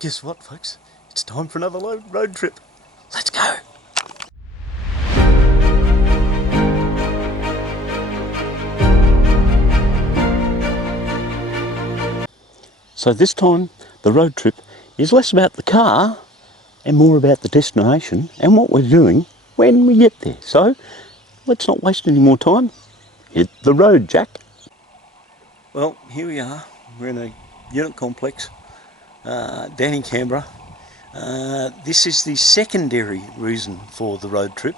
Guess what, folks? It's time for another road trip. Let's go! So this time, the road trip is less about the car and more about the destination and what we're doing when we get there. So, let's not waste any more time. Hit the road, Jack. Well, here we are. We're in a unit complex down in Canberra. This is the secondary reason for the road trip,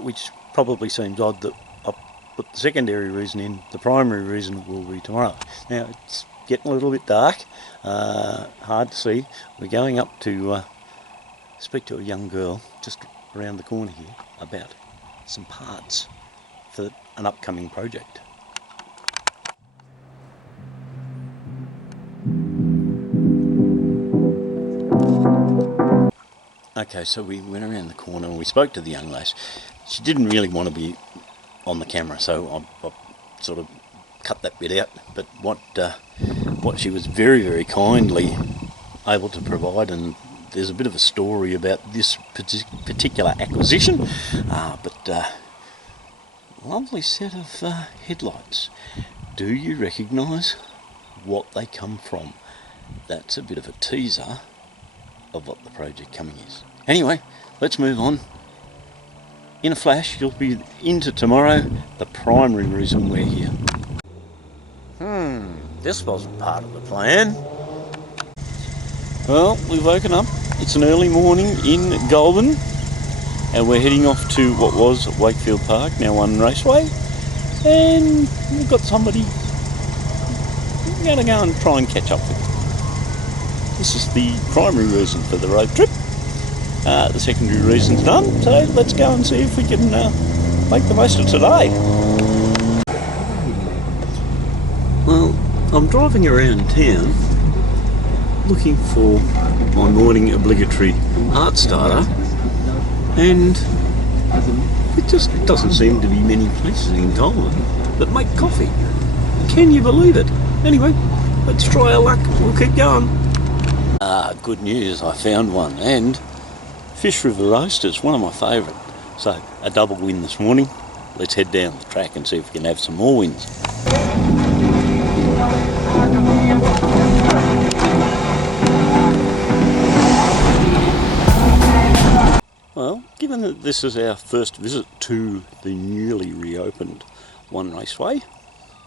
which probably seems odd that I put the secondary reason in. The primary reason will be tomorrow. Now, it's getting a little bit dark, hard to see. We're going up to speak to a young girl just around the corner here about some parts for an upcoming project. Okay, so we went around the corner and we spoke to the young lass. She didn't really want to be on the camera, so I sort of cut that bit out. But what she was very, very kindly able to provide, and there's a bit of a story about this particular acquisition, but lovely set of headlights. Do you recognise what they come from? That's a bit of a teaser of what the project coming is. Anyway, let's move on. In a flash, you'll be into tomorrow, the primary reason we're here. This wasn't part of the plan. Well, we've woken up. It's an early morning in Goulburn, and we're heading off to what was Wakefield Park, now One Raceway, and we've got somebody we're going to go and try and catch up with. This is the primary reason for the road trip. The secondary reason's done, so let's go and see if we can make the most of today. Well, I'm driving around town looking for my morning obligatory heart starter, and it just doesn't seem to be many places in Goulburn that make coffee. Can you believe it? Anyway, let's try our luck. We'll keep going. Good news, I found one, and Fish River Roasters, one of my favourite. So, a double win this morning. Let's head down the track and see if we can have some more wins. Well, given that this is our first visit to the newly reopened One Raceway,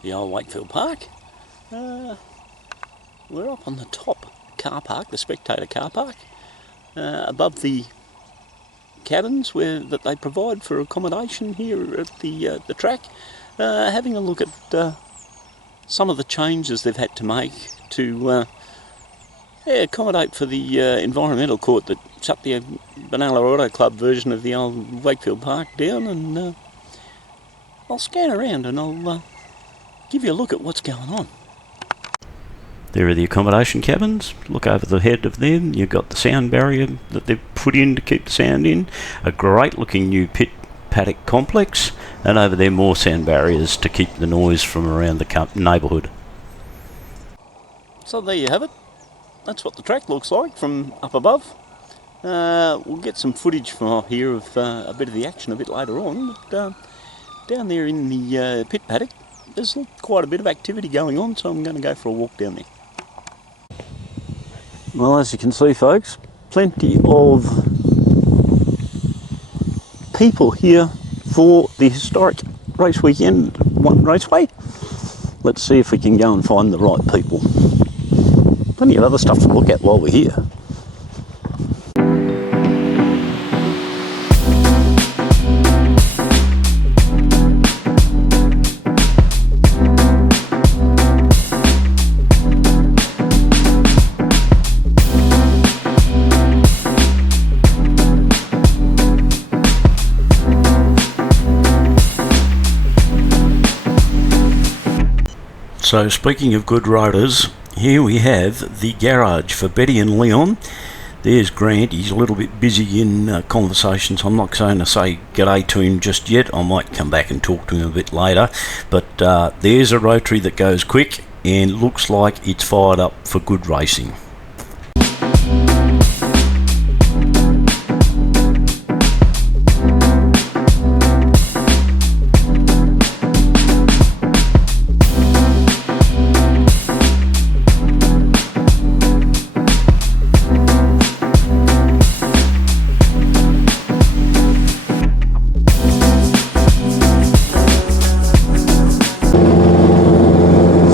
the old Wakefield Park, we're up on the top car park, the spectator car park, above the cabins that they provide for accommodation here at the track, having a look at some of the changes they've had to make to accommodate for the environmental court that shut the Benalla Auto Club version of the old Wakefield Park down, and I'll scan around and I'll give you a look at what's going on. There are the accommodation cabins. Look over the head of them. You've got the sound barrier that they've put in to keep the sound in. A great looking new pit paddock complex, and over there more sound barriers to keep the noise from around the neighbourhood. So there you have it. That's what the track looks like from up above. We'll get some footage from up here of a bit of the action a bit later on. But down there in the pit paddock, there's quite a bit of activity going on, so I'm going to go for a walk down there. Well, as you can see, folks, plenty of people here for the historic race weekend, One Raceway. Let's see if we can go and find the right people. Plenty of other stuff to look at while we're here. So speaking of good riders, here we have the garage for Betty and Leon. There's Grant. He's a little bit busy in conversations. I'm not going to say g'day to him just yet. I might come back and talk to him a bit later. But there's a rotary that goes quick and looks like it's fired up for good racing.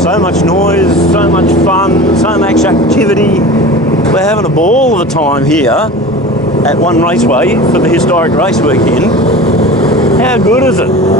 So much noise, so much fun, so much activity. We're having a ball of a time here at One Raceway for the historic race weekend. How good is it?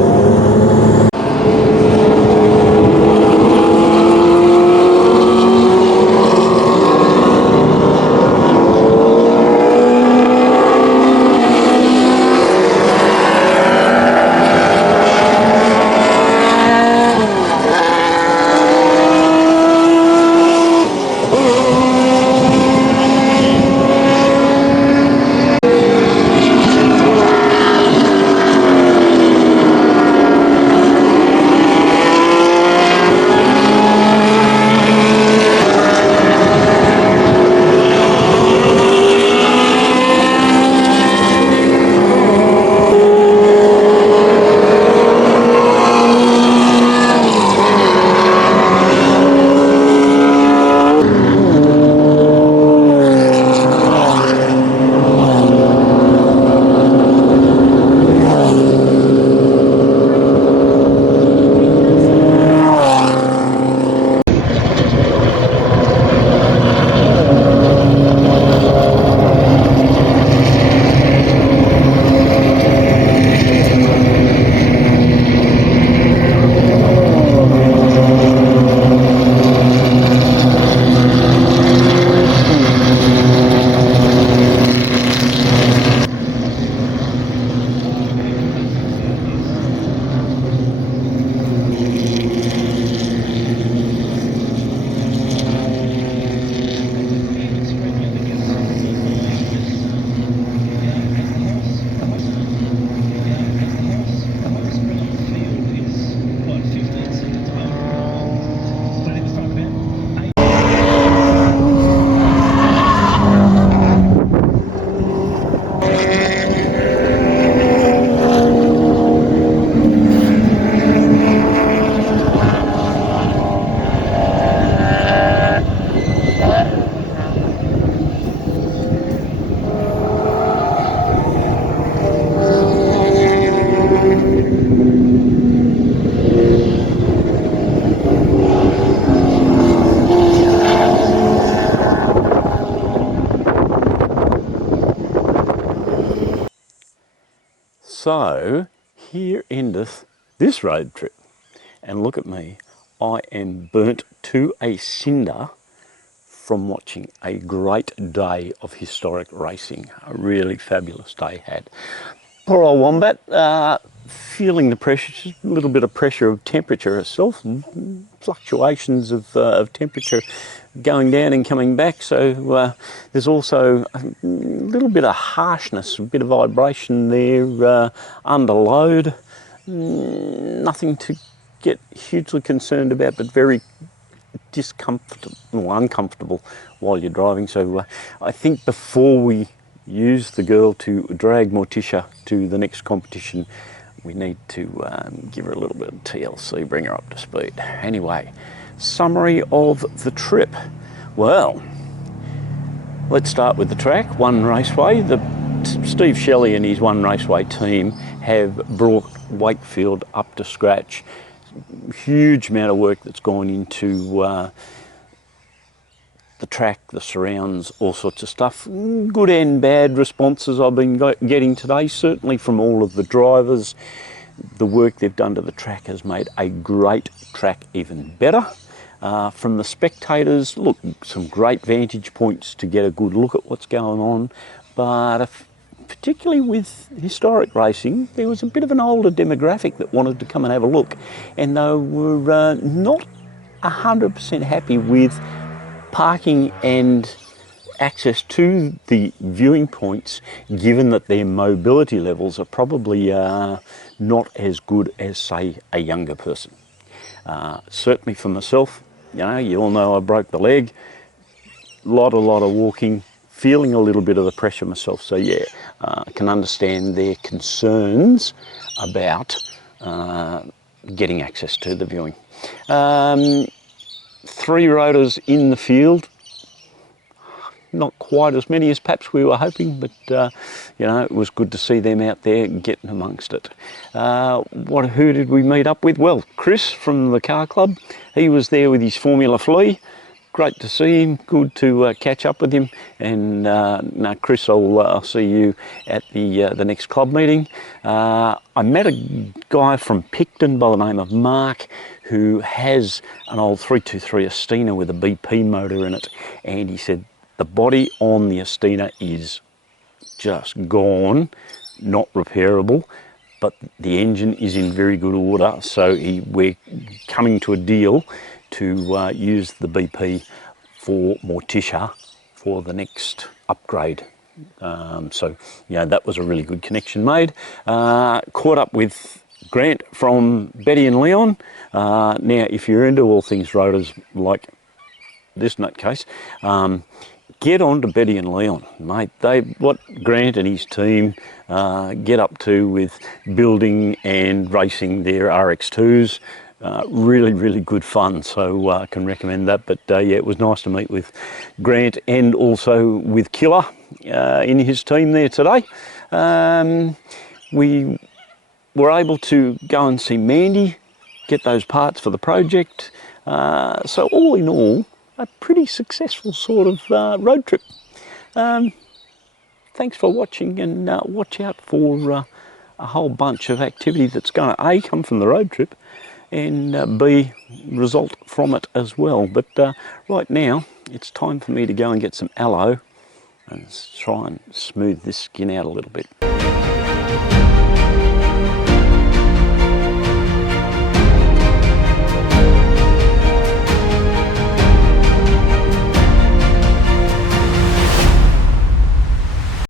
So here endeth this road trip, and look at me, I am burnt to a cinder from watching a great day of historic racing. A really fabulous day had. Poor old Wombat, feeling the pressure, just a little bit of pressure of temperature itself, fluctuations of temperature going down and coming back. So there's also a little bit of harshness, a bit of vibration there under load. Nothing to get hugely concerned about, but very discomfortable, uncomfortable while you're driving. So I think before we use the girl to drag Morticia to the next competition, we need to give her a little bit of TLC, bring her up to speed. Anyway, summary of the trip. Well, let's start with the track, One Raceway. Steve Shelley and his One Raceway team have brought Wakefield up to scratch. Huge amount of work that's gone into the track, the surrounds, all sorts of stuff. Good and bad responses I've been getting today, certainly from all of the drivers. The work they've done to the track has made a great track even better. From the spectators, look, some great vantage points to get a good look at what's going on, but particularly with historic racing, there was a bit of an older demographic that wanted to come and have a look, and they were not 100% happy with parking and access to the viewing points, given that their mobility levels are probably not as good as, say, a younger person. Certainly for myself, you all know I broke the leg. lot of walking, feeling a little bit of the pressure myself. So yeah, I can understand their concerns about getting access to the viewing. 3 rotors in the field. Not quite as many as perhaps we were hoping, but you know, it was good to see them out there getting amongst it. Who did we meet up with? Well, Chris from the car club. He was there with his Formula Flea. Great to see him. Good to catch up with him. And now, Chris, I'll see you at the next club meeting. I met a guy from Picton by the name of Mark, who has an old 323 Estina with a BP motor in it, and he said the body on the Estina is just gone, not repairable, but the engine is in very good order. So we're coming to a deal to use the BP for Morticia for the next upgrade. So yeah, that was a really good connection made. Caught up with Grant from Betty and Leon. Now, if you're into all things rotors like this nutcase, get on to Betty and Leon, mate. What Grant and his team get up to with building and racing their RX2s, really good fun. So I can recommend that. But yeah, it was nice to meet with Grant and also with Killer in his team there today. We were able to go and see Mandy, get those parts for the project. So all in all, a pretty successful sort of road trip. Thanks for watching, and watch out for a whole bunch of activity that's going to A, come from the road trip, and B, result from it as well. But right now, it's time for me to go and get some aloe and try and smooth this skin out a little bit.